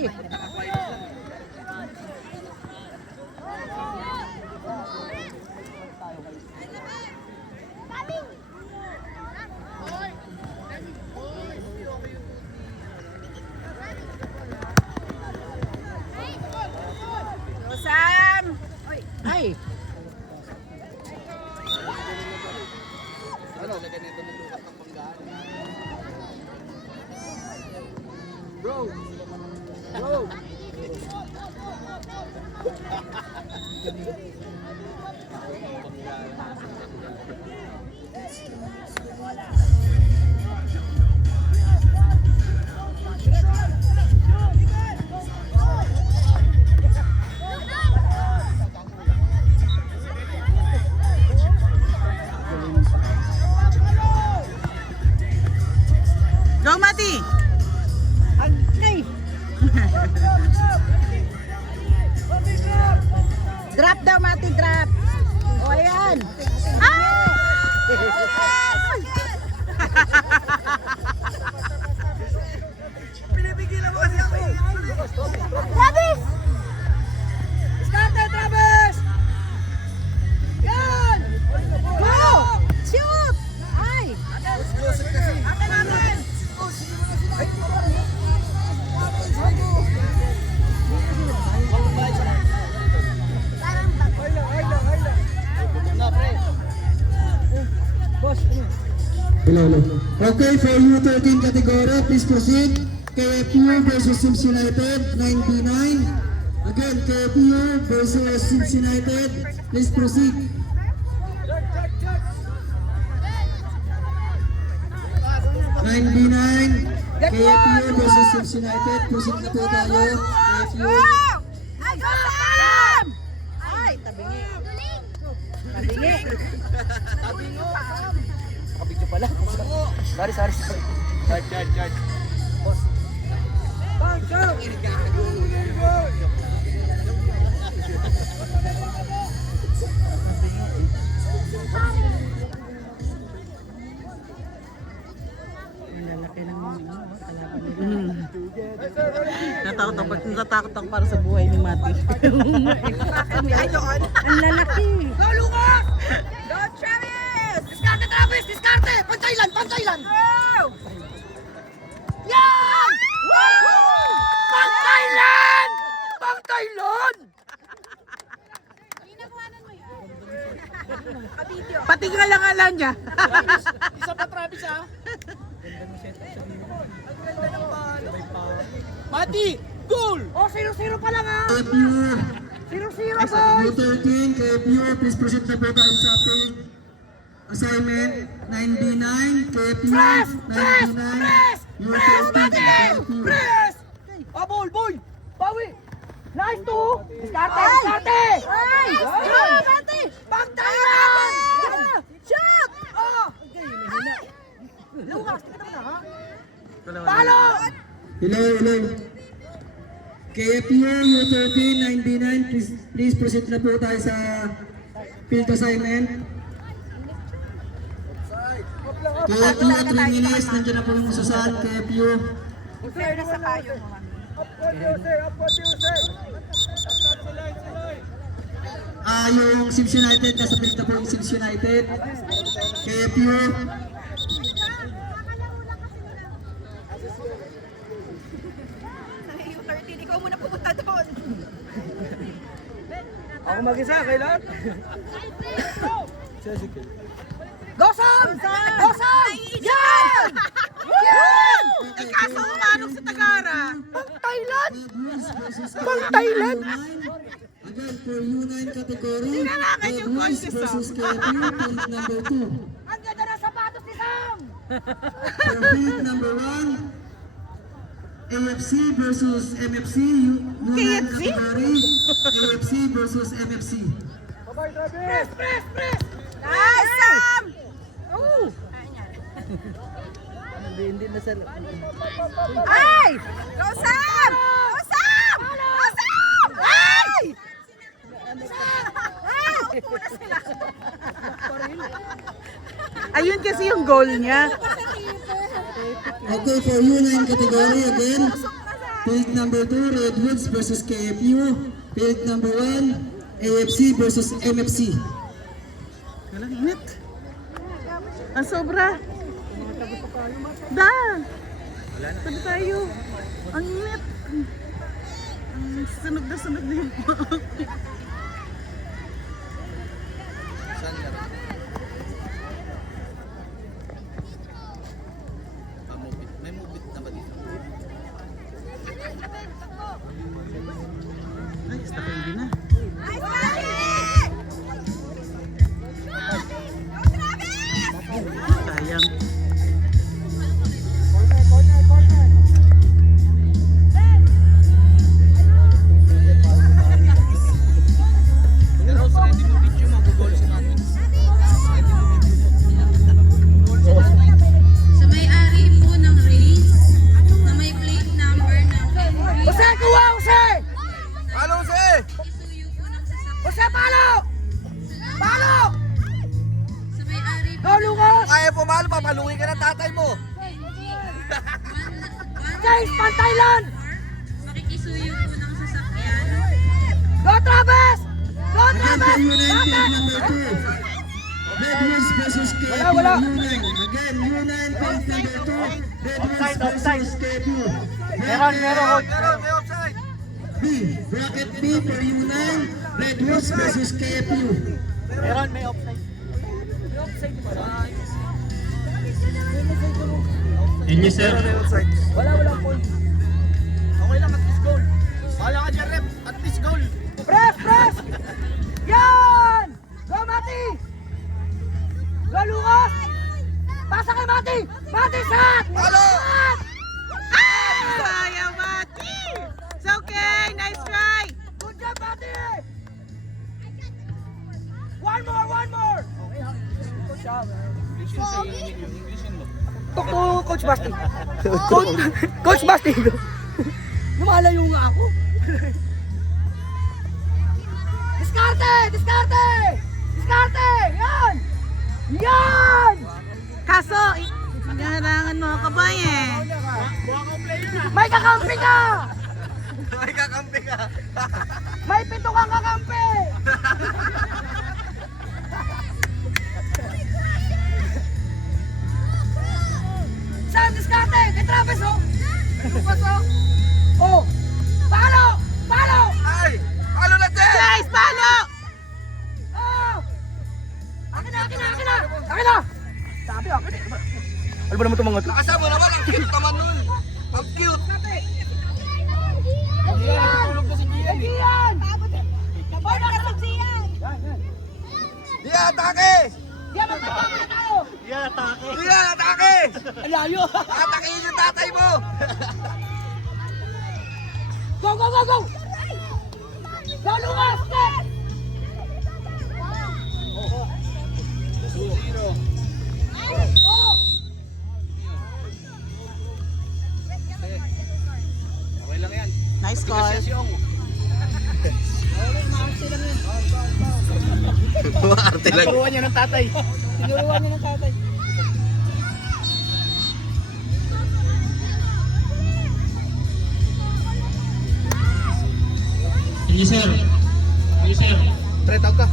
Ay! Sam! Ay! Ano, lagyan nito ng lukat ng panggaan. Bro! Bro! Go, Mati! Ay! Drop daw, Mati, drop! O, ayan! Pinipigilan mo kasi ako! Travis! Scatter, Travis! Yan! Go! Shoot! Ay! Joseph kasi! Atin natin! Na, pre! Hello, hello. Okay, for U13 category, please proceed. KFU versus Sims United, 9v9. Again, KFU versus Sims United, please proceed. Nine v nine, KFU versus Sims United, proceed na po tayo. KFU. Ay, go, Sam! Ay, tabingi. Tabingi. Nakabidyo pala. Sorry. Charge. Boss. Lalaki ng kalaban nila. Natatakot ako para sa buhay ni Mati. Ay, doon. Ang lalaki. Go, Lucas! Go, Travis! Diskarte, Travis! Diskarte! Pantaylan! Go! Yan! Pantaylan! Kabidyo. Pati nga lang alam niya. Isa pa, Travis, ha? Mati! Goal! Oh, 0-0 pa lang ah! KFU, 0-0 boys! U13, KFU, please proceed na po tayo sa ating assignment. 9v9, KFU, Press! 9v9, U13, KFU. Press! Ah, boy! Bawi! Nice to! Diskarte! Ay! Go, Mati! Pantaylan! Shot! Oh! Lucas, tingnan mo na ha? Palo! Hello. KFU, U13, 9v9, please proceed na po tayo sa field assignment. KFU at 3 minutes, nandiyan na po yung susan, KFU. Fair na sa kayo mo. Yung Sims United, nasa field na po yung Sims United. KFU. U13, ikaw muna pumunta doon. Ako mag-isa, kailan? Go, Sam! Go, Sam! Yan! Yan! Eh kaso umanong sa Tagara. Pantaylan! Pang-Thailand! Again, for U9 category, Tinanangan yung Boys coaches, versus KFU, field number 2. Ang ganda ng sapatos ni Sam! For field number 1, AFC versus MFC, U9 KFC? category, AFC versus MFC. Press! Nice, Sam! Oh! Hindi na sa... Ay! Go, Sam! Go, Sam! Go, Sam! Ay! Ay! Puna sila. Ayun kasi yung goal niya. Okay, for U9 category again, Tusok na, Sam! Field number 2, Redwoods versus KFU. Field number 1, AFC versus MFC. Walang init. Ang sobra. Da! Sabi tayo. Ang init. Ang sunog na yung May mubit na ba dito? Ay, stop hindi na. Sayang. Pero sa hindi mo video, mag-goal si natin. Sa may-ari po ng race na may plate number ng Henry Jose, kuha, Jose! Halo, Jose! isuyo po ng sasakyan. Jose, palo! Palo! Sa may-ari po Go, Lucas! Kaya pumalo, papaluin ka ng tatay mo. Guys, pantay lang! Makikisuyo po ng sasakyan. Go, Travis! Go, Again for Travis! U9, field number 2. Redwoods versus KFU. Wala. U9. Again, U9, field number 2. Redwoods versus KFU. Meron, may offside. B. Bracket B for U9. Redwoods versus KFU. Meron, may offside. Inyo, sir. May offside. Wala point. Okay lang, at least goal. Wala ka dyan, rep. At least goal. Press, press! Yan! Go, Mati! Go, Lucas! Pasa kay Mati! Mati, shot! Halo! Shot! Sayang, Mati! It's okay. Nice try. Good job, Mati! One more! Talk to Coach Basti. Coach Basti. Lumalayo nga ako. Diskarte! Yan! Yan! Kaso, maghaharangan mo ako ba eh? May kakampi ka! May kakampi ka. May 7 kang kakampi! Saan diskarte? Kay Travis, oh! Lucas, oh! Oh! Palo! Ay! Halo na, Jen! Guys, palo! Oh! Akin na! Sabi, akin na! Ano ba naman itong mga ito? Nakasama mo naman, ang cute naman nun. Ang cute. Gian! Boy, nasa si Gian! Di atake! Gian, magpapakita tayo! Di atake! Alayo! Atakihin yung tatay mo! Go! Go, Lucas! Step! Oh! Okay lang yan. Nice call. Arte lang. Tinuruan niya ng tatay. Inyo, sir. Threat out ka.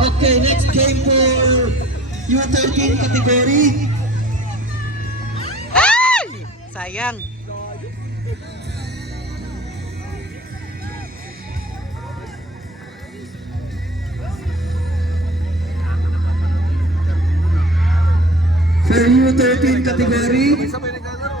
Okay, next game for U13 category. Ay! Sayang. For U13 category. Sabay naglalaro.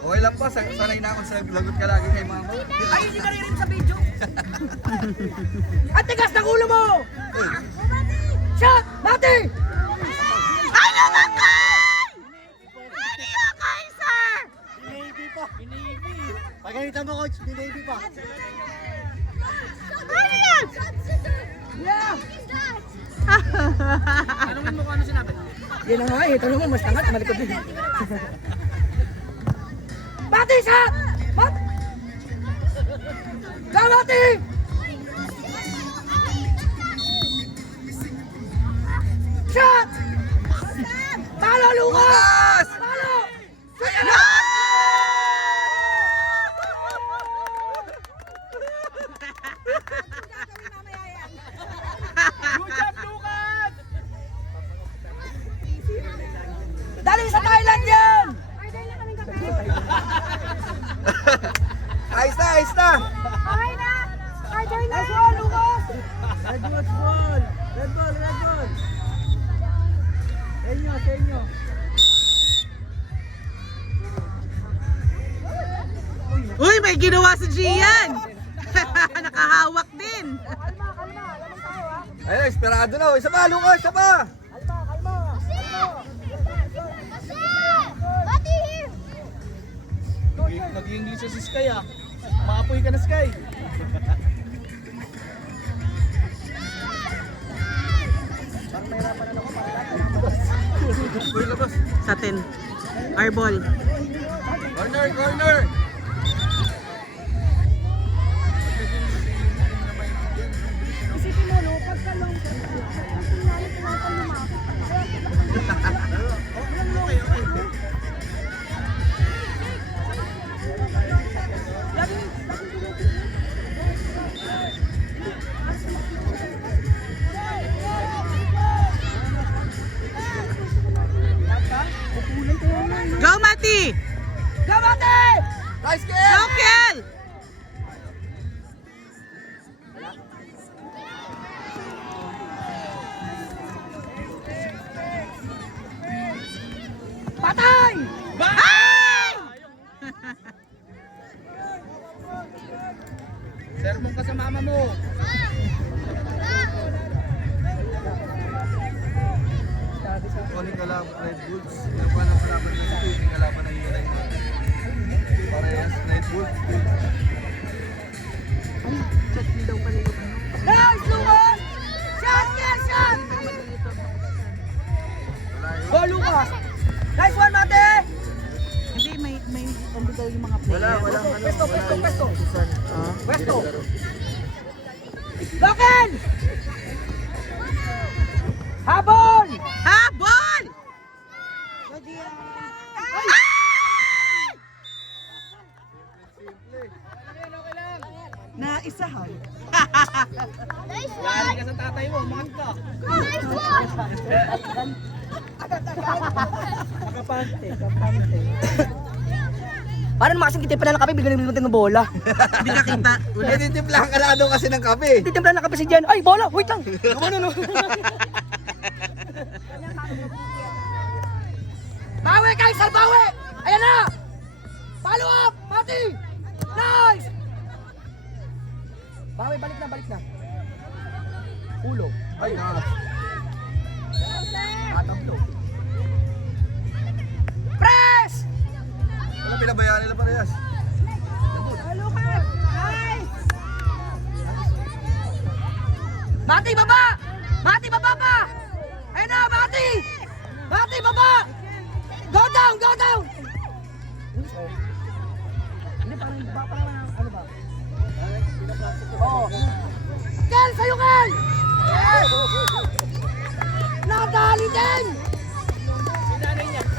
Okay lang pa, sanay na ako sa lagot ka lagi kay mama. Ay, hindi ka rin sa video. Ang tigas ng ulo mo! Shot! Mati! Ay, namatay! Hindi ako, sir! Pagalitan mo, coach, di Navy pa. Ano yan? Yeah! Tanungin mo kung ano sinabi. Yan na nga eh. Tanong mo, mas tangat, malikot din. Mati, shot! Mat! Go, Mati! Shot! Talo, Lucas! Talo! Good job, Lucas! Dali sa Thailand yan! Ayos na, ayos na! Nice one, Lucas! Red ball. Red ball, red ball. Sa inyo. Uy, may ginawa si Gian! Nakahawak din! Ayun, esperado na. Isa pa, Lucas, isa pa! Nag-English si Sky ah. Maapoy ka na, Sky. Sa 10. Airball. Corner, corner! Go, Mati! Go, Mati! Nice kill! Go, Kiel! Patay! Ay! Sermon ka sa mama mo. Calling kalaban Red Bulls. Ano pa ng kalaban ng Ito? Yung kalaban ng United. Parehas, Red Bulls. Nice, Lucas! Shot, yeah, shot! Go, Lucas! Nice one, Mati! Hindi, may daw yung mga player. Walang ano. Pesto, pesto, pesto! Pesto! Loken! Habol! Habol! Naisahan. Yari ka sa tatay mo, umangat ka. Paano naman kasing kitipin na ng kape, bigyan ng ng bola. Hindi ka kita. Eh, titimplahan ka na daw kasi ng kape. Titimplan ng kape si Jen. Ay, bola! Wait lang! Ano, no? Bawi, Kaisar! Bawi! Ayan na! Follow up! Mati! Nice! Bawi, balik na, balik na. Ulo. Ay, na. Tatablo. Press! Ano pinabayaan nila parehas? Mati, baba! Mati, baba pa! Ayun na, Mati! Mati, baba! Go down, go down! Hindi, parang ano ba? Oo. Kel, sa'yo, Kel! Nadali din!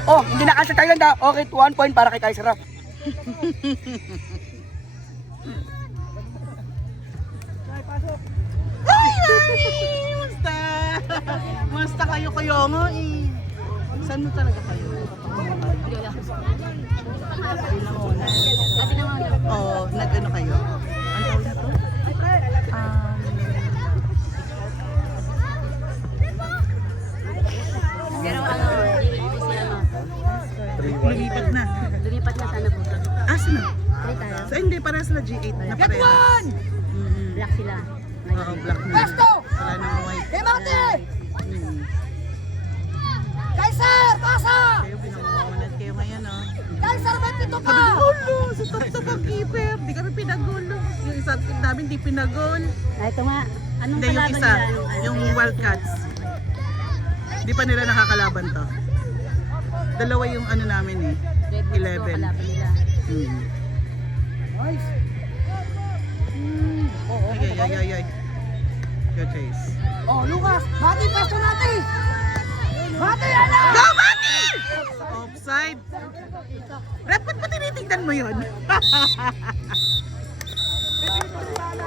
Oh, hindi na kasi Thailand ha. Okay, 1 point para kay Kaisar. Ay, musta? Musta kayo nga eh. Saan mo talaga kayo? Oo, nag-ano kayo? Ang tawag na to? Lumipat na. Lumipat na sana po. Ah, sino? Retire. So, hindi, para sila G8 na Get parehas. one! Black sila. Oo, black na. Pesto! Wala nang white. Kay Mati! Hmm. Kaisar, pasa! Kayo, pinangungunan kayo ngayon, oh. Kaisar, may pito pa! Pinagolo! Si Top ang keeper. Di kami pinagolo. Yung isang team namin di pinagol. Ah, ito nga. Anong Hindi, yung kalaban isa. nila? Yung Wildcats. Di pa nila nakakalaban to. Dalawa yung ano namin eh. Red Bulls 11. po, kalaban nila. Nice. Ay, ay, ay, ay. Good chase. Oh, Lucas, bati, pesto natin! Bati, ano? Go, Mati! Offside. Rep, ba't ba tinitignan mo yun?